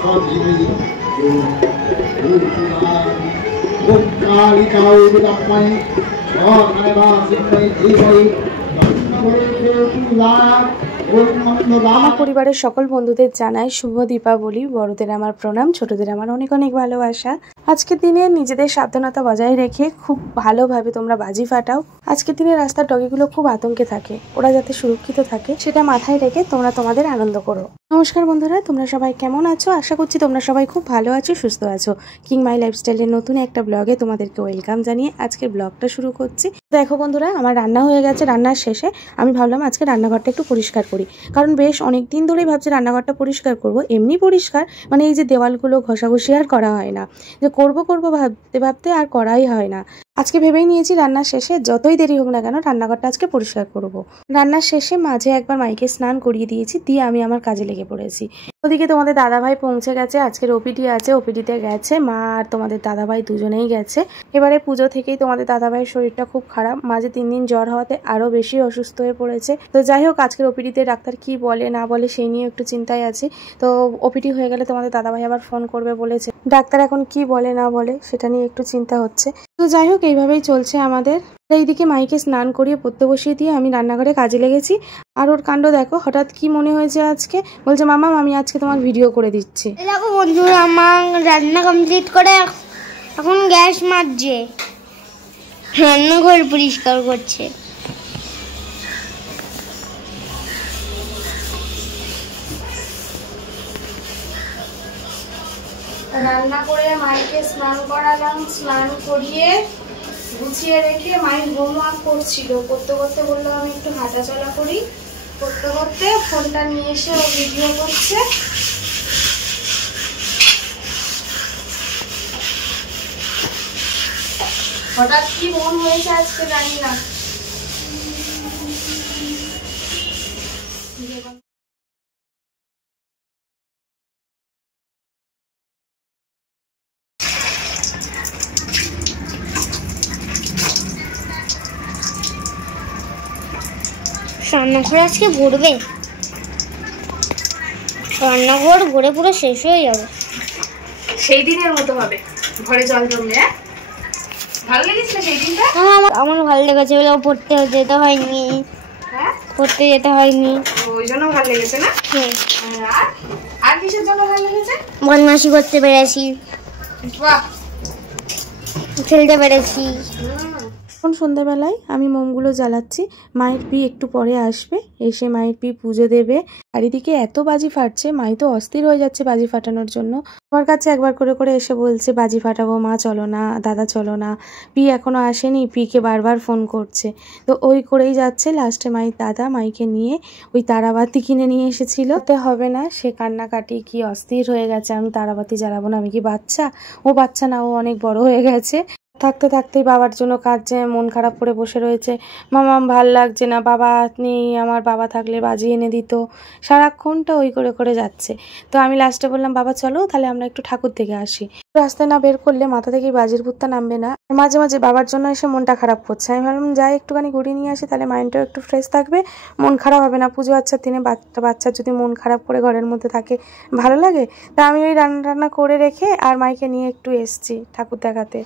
আমার পরিবারের সকল বন্ধুদের জানাই শুভ দীপাবলি। বড়দের আমার প্রণাম, ছোটদের আমার অনেক অনেক ভালোবাসা। আজকের দিনে নিজেদের সাবধানতা বজায় রেখে খুব ভালোভাবে তোমরা বাজি ফাটাও। আজকের দিনে রাস্তার ডগিগুলো খুব আতঙ্কে থাকে, ওরা যাতে সুরক্ষিত থাকে সেটা মাথায় রেখে তোমরা তোমাদের আনন্দ করো। নমস্কার বন্ধুরা, তোমরা সবাই কেমন আছো? আশা করছি তোমরা সবাই খুব ভালো আছো, সুস্থ আছো। কিং মাই লাইফস্টাইলের নতুন একটা ব্লগে তোমাদেরকে ওয়েলকাম জানিয়ে আজকের ব্লগটা শুরু করছি। দেখো বন্ধুরা, আমার রান্না হয়ে গেছে। রান্নার শেষে আমি ভাবলাম আজকে রান্নাঘরটা একটু পরিষ্কার করি, কারণ বেশ অনেক দিন ধরেই ভাবছি রান্নাঘরটা পরিষ্কার করব। এমনি পরিষ্কার মানে এই যে দেওয়ালগুলো ঘষাঘষি আর করা হয় না, যে করব ভাবতে ভাবতে আর করাই হয় না। আজকে ভেবেই নিয়েছি রান্নার শেষে যতই দেরি হোক না কেন রান্নাঘরটা আজকে পরিষ্কার করব। রান্নার শেষে মাঝে একবার মাইকে স্নান করিয়ে দিয়েছি, দিয়ে আমি আমার কাজে লেগে পড়েছি। ওদিকে তোমাদের দাদাভাই পৌঁছে গেছে, আজকের ওপিডি আছে, ওপিডিতে গেছে মা আর তোমাদের দাদাভাই দুজনেই গেছে। এবারে পুজো থেকেই তোমাদের দাদাভাইয়ের শরীরটা খুব খারাপ, মাঝে 3 দিন জ্বর হওয়াতে আরো বেশি অসুস্থ হয়ে পড়েছে। তো যাই হোক, আজকের ওপিডিতে ডাক্তার কি বলে না বলে সেই নিয়ে একটু চিন্তায় আছি। তো ওপিডি হয়ে গেলে তোমাদের দাদাভাই আবার ফোন করবে বলেছে, ডাক্তার এখন কি বলে না বলে সেটা নিয়ে একটু চিন্তা হচ্ছে। তো যাই হোক, এইভাবেই চলছে আমাদের। এইদিকে মাইকে স্নান করিয়ে পড়তে বসিয়ে দিয়ে আমি রান্নাঘরে কাজে লেগেছি। আর ওর কাণ্ড দেখো, হঠাৎ কি মনে হয়েছে আজকে, বলছে মামা আমি আজকে তোমার ভিডিও করে দিচ্ছি। দেখো বন্ধুরা, আমার রান্না কমপ্লিট করে এখন গ্যাস মাজছে, রান্নাঘর পরিষ্কার করছে। রান্না করে মাইকে স্নান করালাম, স্নান করিয়ে গুছিয়ে রেখে মায়ের হোমওয়ার্ক করছিল, করতে করতে বললাম আমি একটু হাঁটাচলা করি। করতে করতে ফোনটা নিয়ে এসে ও ভিডিও করছে। হঠাৎ কি মন হয়েছে আজকে জানি না। রান্নাঘর আজকে ভরবে, রান্নাঘর ভরে পুরো শেষ হয়ে যাবে, সেই দিনের মতো হবে, ঘরে জল জমলে। ভালো লেগেছিল সেই দিনটা? আমার ভালো লেগেছে, পড়তে যেতে হয়নি। হ্যাঁ, পড়তে যেতে হয়নি, ওই জন্য ভালো লেগেছে না? আর কিসের জন্য ভালো লেগেছে? বদমাশি করতে পেরেছি, বাহ, খেলতে পেরেছি। এখন সন্ধ্যাবেলায় আমি মোমগুলো জ্বালাচ্ছি। মায়ের পি একটু পরে আসবে, এসে মায়ের পি পুজো দেবে। আর এদিকে এত বাজি ফাটছে, মাই তো অস্থির হয়ে যাচ্ছে বাজি ফাটানোর জন্য। আমার কাছে একবার করে করে এসে বলছে বাজি ফাটাবো মা, চলো না দাদা চলো না। পি এখনো আসেনি, পিকে বারবার ফোন করছে। তো ওই করেই যাচ্ছে। লাস্টে মায়ের দাদা মাইকে নিয়ে ওই তারাবাতি কিনে নিয়ে এসেছিল। তে হবে না, সে কান্নাকাটি কি অস্থির হয়ে গেছে, আমি তারাবাতি জ্বালাবো না, আমি কি বাচ্চা? ও বাচ্চা না, ও অনেক বড় হয়ে গেছে। থাকতে থাকতেই বাবার জন্য কাঁদছে, মন খারাপ করে বসে রয়েছে। মামা ভাল লাগছে না, বাবা নেই, আমার বাবা থাকলে বাজি এনে দিত। সারাক্ষণটা ওই করে করে যাচ্ছে। তো আমি লাস্টে বললাম বাবা চলো তাহলে আমরা একটু ঠাকুর দেখে আসি। রাস্তায় না বের করলে মাথা থেকে বাজির ভূতটা নামবে না। মাঝে মাঝে বাবার জন্য এসে মনটা খারাপ করছে। আমি ভাবলাম যাই একটুখানি ঘুরিয়ে নিয়ে আসি, তাহলে মাইন্ডটাও একটু ফ্রেশ থাকবে, মন খারাপ হবে না। পুজো আচ্ছার দিনে বাচ্চা যদি মন খারাপ করে ঘরের মধ্যে থাকে ভালো লাগে? তা আমি ওই রান্না করে রেখে আর মাইকে নিয়ে একটু এসছি ঠাকুর দেখাতে।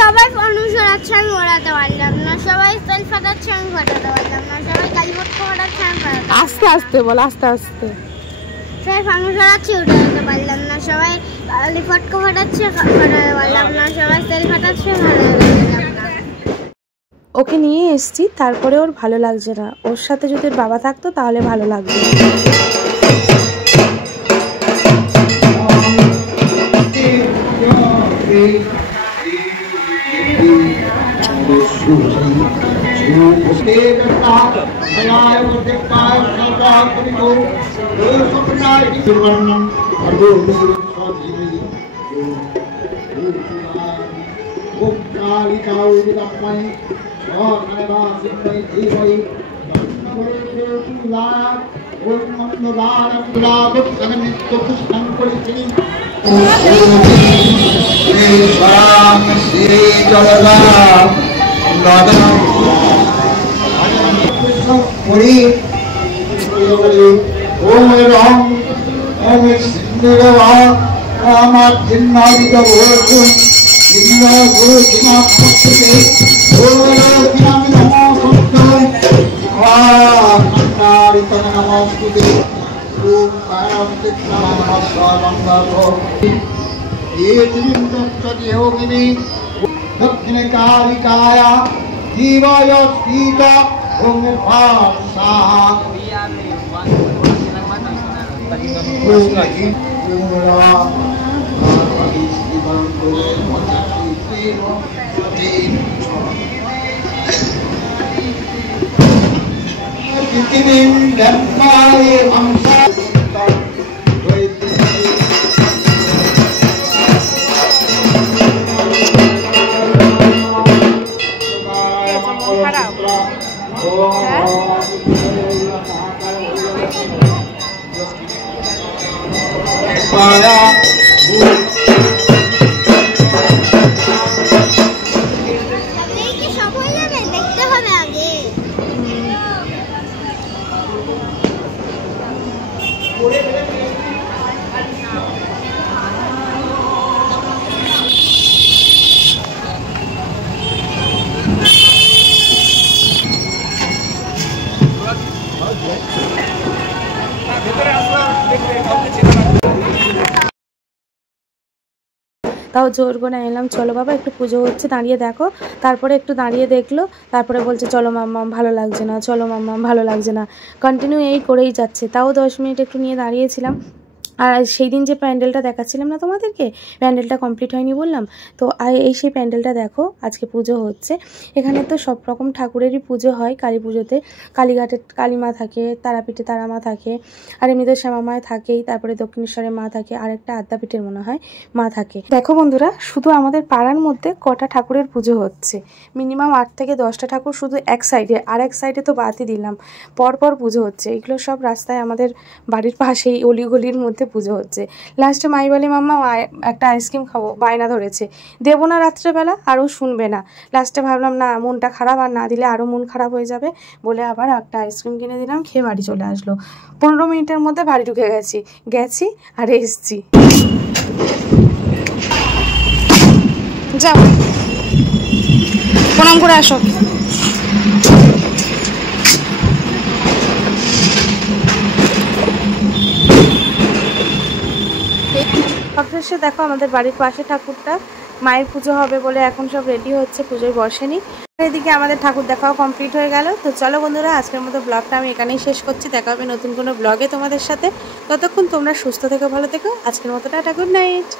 সবাই ফানুস ওড়াচ্ছে, আমি ওড়াতে পারলাম না। সবাই তেল ফাটাচ্ছে, আমি ফাটাতে পারলাম না। সবাই কালীপট্ট ফাটাচ্ছে, আমি ফাটাতে আস্তে আস্তে বল, আস্তে আস্তে। সবাই ফানুস ওড়াচ্ছে, ওঠাতে পারলাম না। সবাই কালীপট্ট ফাটাচ্ছে, ফাটাতে পারলাম না। সবাই তেল ফাটাচ্ছে, ফাটাতে পারলাম না। ওকে নিয়ে এসছি, তারপরে ওর ভালো লাগছে না। ওর সাথে যদি ওর বাবা থাকতো তাহলে ভালো লাগতো। Om আমার জিন্নাদিত ভোজন জিন্ন গুরু জিনা পক্ষে গুরু জিনামি নমো সত্যম জিন্নাদিত নমস্তুতে ওম কায়ম চিত্তম নমস্কারো ये त्रिंदक्षति योगिनी दक्षिण कालिकाया जीवाय सीता ओम भाषा তাও জোর করে এলাম, চলো বাবা একটু পুজো হচ্ছে, দাঁড়িয়ে দেখো। তারপরে একটু দাঁড়িয়ে দেখলো, তারপরে বলছে চলো মাম্মাম ভালো লাগছে না, চলো মাম্মাম ভালো লাগছে না, কন্টিনিউ এই করেই যাচ্ছে। তাও 10 মিনিট একটু নিয়ে দাঁড়িয়েছিলাম। আর সেই দিন যে প্যান্ডেলটা দেখাচ্ছিলাম না তোমাদেরকে, প্যান্ডেলটা কমপ্লিট হয়নি বললাম তো, এই সেই প্যান্ডেলটা দেখো, আজকে পুজো হচ্ছে। এখানে তো সব রকম ঠাকুরেরই পুজো হয়। কালী পুজোতে কালীঘাটে কালী মা থাকে, তারাপীঠে তারা মা থাকে, আর এমনিতে শ্যামা মায় থাকেই, তারপরে দক্ষিণেশ্বরে মা থাকে, আর একটা আদ্যাপীঠের মনে হয় মা থাকে। দেখো বন্ধুরা, শুধু আমাদের পাড়ার মধ্যে কটা ঠাকুরের পুজো হচ্ছে, মিনিমাম 8 থেকে 10টা ঠাকুর শুধু এক সাইডে, আর এক সাইডে তো বাদই দিলাম, পরপর পুজো হচ্ছে। এগুলো সব রাস্তায় আমাদের বাড়ির পাশেই অলিগলির মধ্যে পুজো হচ্ছে। লাস্টে মাই বলে মাম্মা একটা আইসক্রিম খাবো, বায়না ধরেছে, দেবো না রাত্রেবেলা, আরও শুনবে না। লাস্টে ভাবলাম না, মনটা খারাপ, আর না দিলে আরও মন খারাপ হয়ে যাবে বলে আবার একটা আইসক্রিম কিনে দিলাম, খেয়ে বাড়ি চলে আসলো। 15 মিনিটের মধ্যে বাড়ি ঢুকে গেছি আর এসছি। যাও প্রণাম করে আসো। সবশেষে দেখো আমাদের বাড়ির পাশে ঠাকুরটা, মায়ের পুজো হবে বলে এখন সব রেডি হচ্ছে, পুজোয় বসেনি। এদিকে আমাদের ঠাকুর দেখাও কমপ্লিট হয়ে গেল। তো চলো বন্ধুরা, আজকের মতো ব্লগটা আমি এখানেই শেষ করছি। দেখা হবে নতুন কোনো ব্লগে তোমাদের সাথে। ততক্ষণ তোমরা সুস্থ থেকো, ভালো থেকো। আজকের মতো টাটা, গুড নাইট।